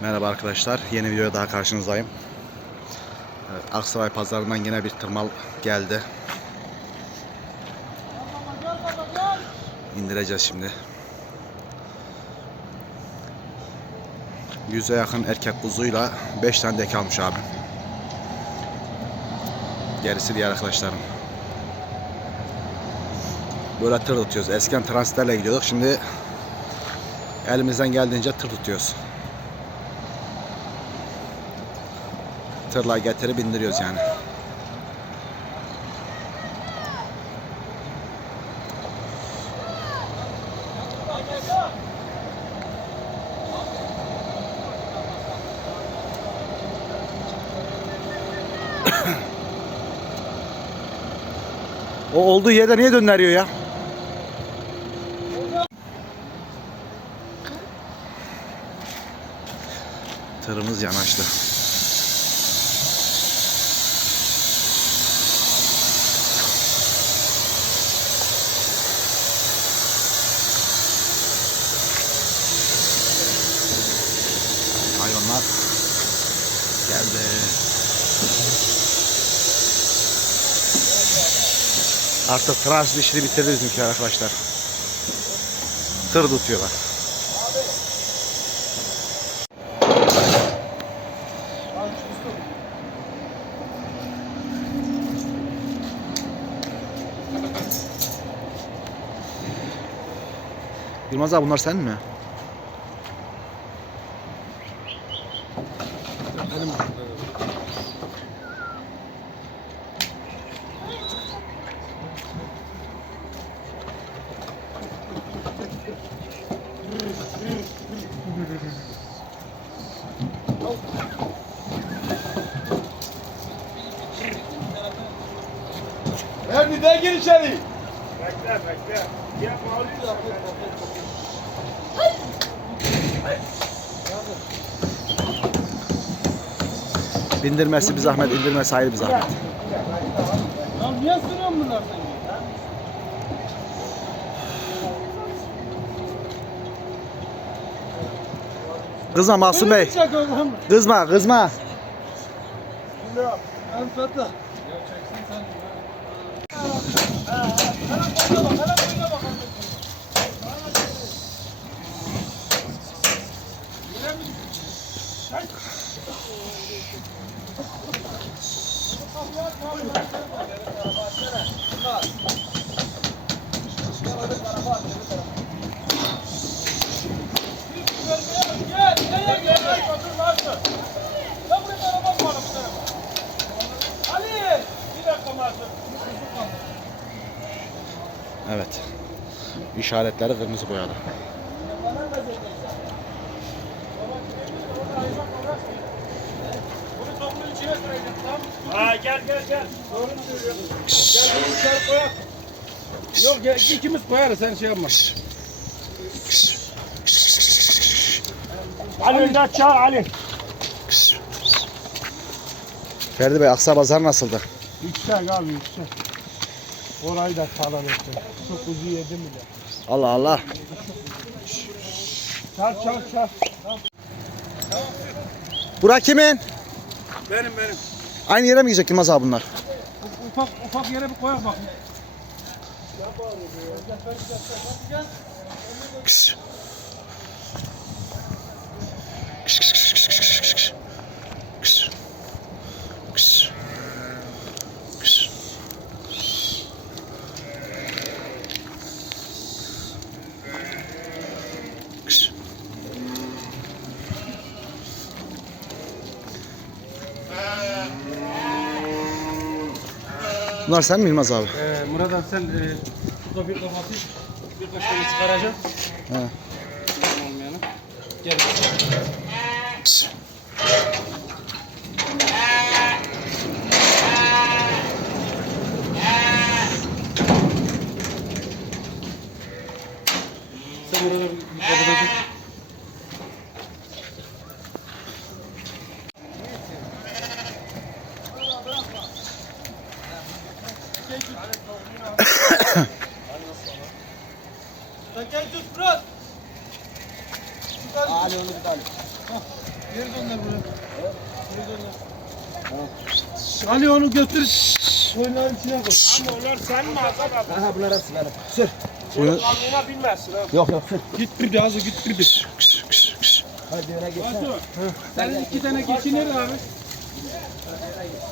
Merhaba arkadaşlar. Yeni videoya daha karşınızdayım. Evet, Aksaray pazarından yine bir tırmal geldi. İndireceğiz şimdi. Yüze yakın erkek kuzuyla 5 tane dek almış abim. Gerisi diğer arkadaşlarım. Böyle tır tutuyoruz. Eskiden transitlerle gidiyorduk. Şimdi elimizden geldiğince tır tutuyoruz. Tırla getirip bindiriyoruz yani. O olduğu yerde niye döndürüyor ya? Tırımız yanaştı. Hayvanlar geldi. Artık transit işini bitirdi bizimkiler arkadaşlar. Tır tutuyorlar. Yılmaz abi bunlar sen mi? Verdi de gir içeri. Bekle bekle. Ya mağlup da. Bindirmesi bir zahmet, indirmesi ayrı bir zahmet. Ya niye sürüyorsun bunlar seni? Kızma Mahsun Bey. Kızma, kızma. Ben Fettah. Gel, nereye gel? Otur lan. Ya buraya araba mı var bu tarafa? Ali! Bir dakika Mazlum. Evet. İşaretleri kırmızı boyalı. Ha gel gel gel. Doğru söylüyorsun. Gel bunu içeri koyak. Yok ikimiz koyarız sen şey yapma. Ali de çağır Ali. Ferdi Bey Aksa Pazar nasıldı? Yüksek abi yüksek. Orayı da sağlam etsin. Çok ucu yedi mi de. Allah Allah. Çal çal çal. Bura kimin? Benim benim. Aynı yere mi gidecek Yılmaz abi bunlar? Ufak ufak yere bir koyak bak. Bunlar sen mi Yılmaz abi? Ee, Murat abi sen e, şurada bir domates birkaç tane çıkaracaksın. He. Olmayanı. Gel. Sen burada bir kapıda dur. Tut Murat. Ali onu bir Geri gönder bunu. Geri gönder. Ali onu götür. Koyunların içine koy. Ama onlar sen mi Hasan abi? Aha bunlar hepsi benim. Sür. Bunu Kanlığına bilmezsin ha. Yok yok sür. Git bir azı git bir de. Hadi öne geçsene. Senin iki tane geçinir abi.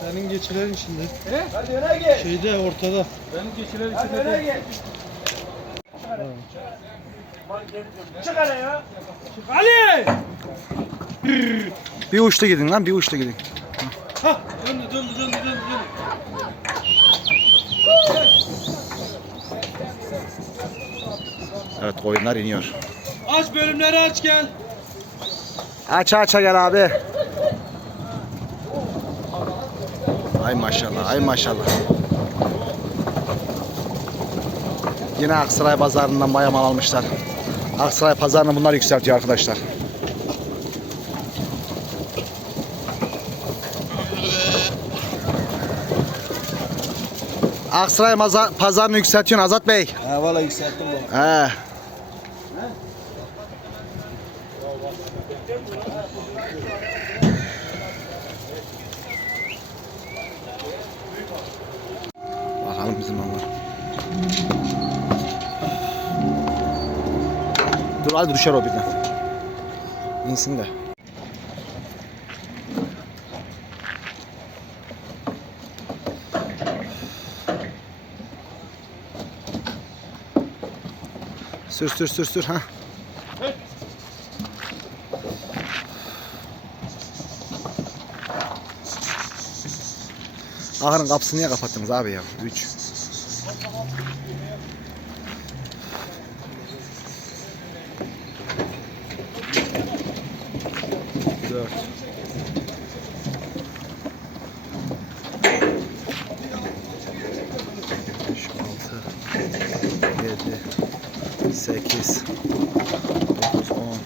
Senin geçilerin şimdi. Hadi öne geç. Şeyde ortada. Benim geçilerin Hadi içinde. öne geç. Çık hele ya. Ali! bir uçta gidin lan bir uçta gidin. Hah döndü döndü döndü döndü. döndü. Evet oyunlar iniyor. Aç bölümleri aç gel. Aç aç gel abi. Ay maşallah ay maşallah. Yine Aksaray pazarından maya mal almışlar. Aksaray pazarını bunlar yükseltiyor arkadaşlar. Aksaray pazarını yükseltiyorsun Azat Bey. Ha valla yükselttim bu. He. Bakalım bizim mallar. Dur hadi düşer o birden. İnsin de. Sür sür sür sür ha. Ahırın kapısını niye kapattınız abi ya? 3. Dört. Beş, altı, yedi, sekiz, dokuz, on, on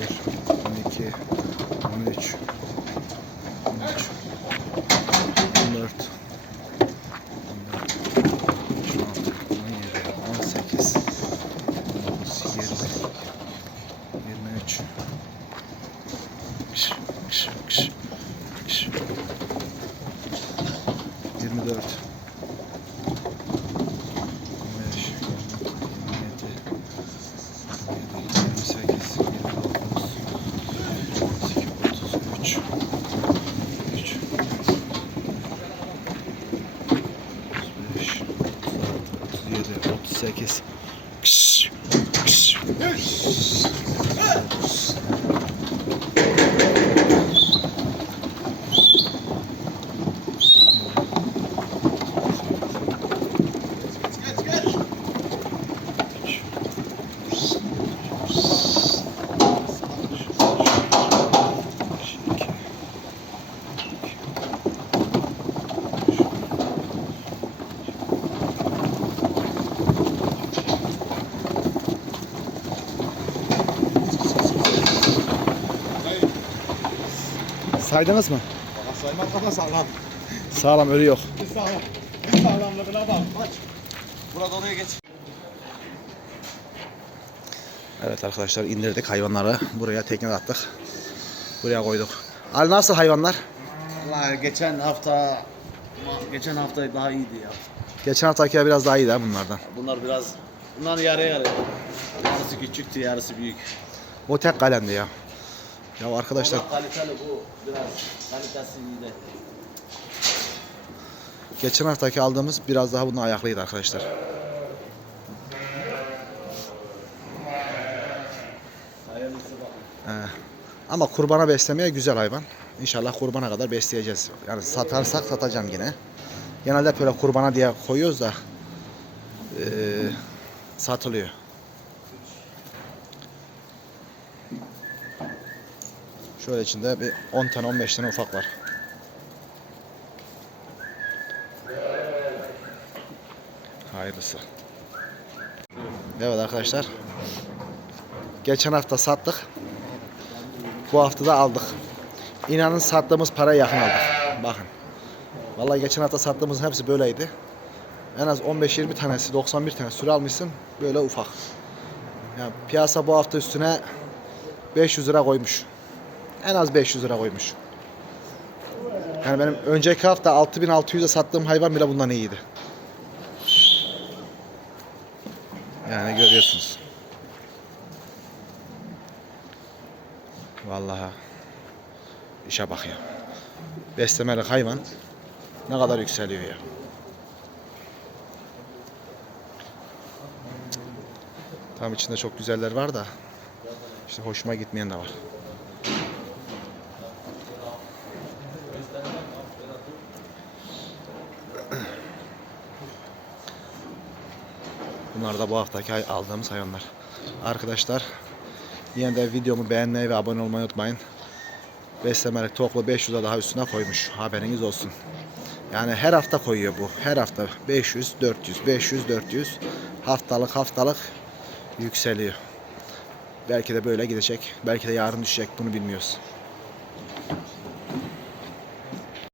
bir, on iki, on üç, Saydınız mı? Saymak kadar sağlam. Sağlam ölü yok. Sağlam. Sağlamlığına bak. Aç. Burada oraya geç. Evet arkadaşlar indirdik hayvanları. Buraya tekne attık. Buraya koyduk. Ali nasıl hayvanlar? Valla geçen hafta geçen hafta daha iyiydi ya. Geçen haftakiler biraz daha iyiydi ha bunlardan. Bunlar biraz bunlar yarı yarı. Yarısı küçüktü, yarısı büyük. O tek kalemdi ya. Ya arkadaşlar Ama kaliteli bu biraz kalitesi geçen haftaki aldığımız biraz daha bunun ayaklıydı arkadaşlar. Ee, ama kurbana beslemeye güzel hayvan. İnşallah kurbana kadar besleyeceğiz. Yani satarsak satacağım yine. Genelde böyle kurbana diye koyuyoruz da ee, satılıyor. Şöyle içinde bir 10 tane 15 tane ufak var. Hayırlısı. Evet arkadaşlar. Geçen hafta sattık. Bu hafta da aldık. İnanın sattığımız paraya yakın aldık. Bakın. Vallahi geçen hafta sattığımızın hepsi böyleydi. En az 15-20 tanesi, 91 tane sürü almışsın. Böyle ufak. Yani piyasa bu hafta üstüne 500 lira koymuş. En az 500 lira koymuş. Yani benim önceki hafta 6600'e sattığım hayvan bile bundan iyiydi. Yani görüyorsunuz. Vallahi işe bak ya. Beslemelik hayvan ne kadar yükseliyor ya. Tam içinde çok güzeller var da işte hoşuma gitmeyen de var. Bunlar da bu haftaki aldığımız hayvanlar. Arkadaşlar yine de videomu beğenmeyi ve abone olmayı unutmayın. Beslemelik toklu 500'e daha üstüne koymuş. Haberiniz olsun. Yani her hafta koyuyor bu. Her hafta 500, 400, 500, 400 haftalık haftalık yükseliyor. Belki de böyle gidecek. Belki de yarın düşecek. Bunu bilmiyoruz.